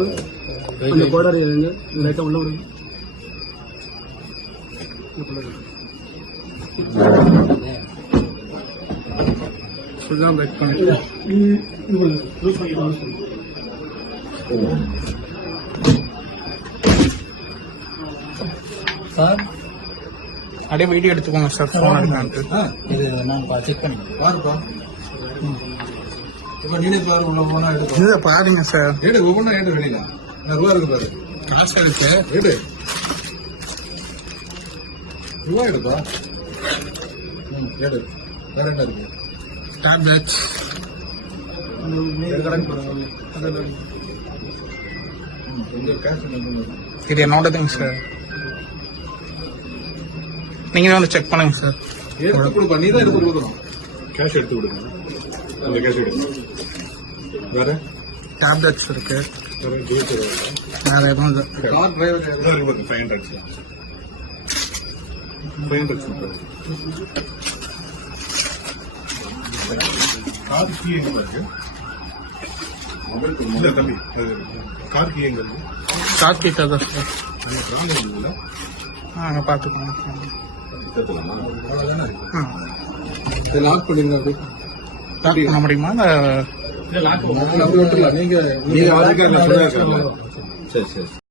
Stop அந்த கோடாரி லைட்டாக உள்ள வருங்க. சார் அப்படியே வீடியோ எடுத்துக்கோங்க சார். ஃபோன் எடுக்கான்ட்டு இது நான் செக் பண்ணி பாருப்பா. இப்ப நீனே பாரு, உள்ள போனா எடுப்பா. இதை பாருங்க சார். எடு, ஒவ்வொன்றா எடு வெளியில. ரூபா இருக்கு பாரு. காசு இருக்கு. எடு, ரூபா எடுப்பா. எடு. வேற என்ன இருக்கு? டேப்லெட்ஸ். கொஞ்சம் கேஷ் என்ன? இது என்னோடதுங்க சார். நீங்க தான் வந்து செக் பண்ணுங்க சார். எடுத்து கொடுப்பா, நீ தான் எடுத்து கொடுக்கணும். கேஷ் எடுத்து கொடுங்க. அந்த கேஷ் எடுங்க. வேற டேப்லெட்ஸ் இருக்கு. வேற ஜூஸ் வேற எதுவும் இல்லை. கார் டிரைவர் 500 கார் கீ எங்க இருக்கு? இல்ல தம்பி, கார் கீ எங்க இருக்கு? கார் கிட்ட தான் சார். இருக்குல்ல, அங்கே பார்த்துக்கோங்க. லாக் பண்ணிருங்க. அப்படி லாக் பண்ண முடியுமா? நீங்க சரி சரி.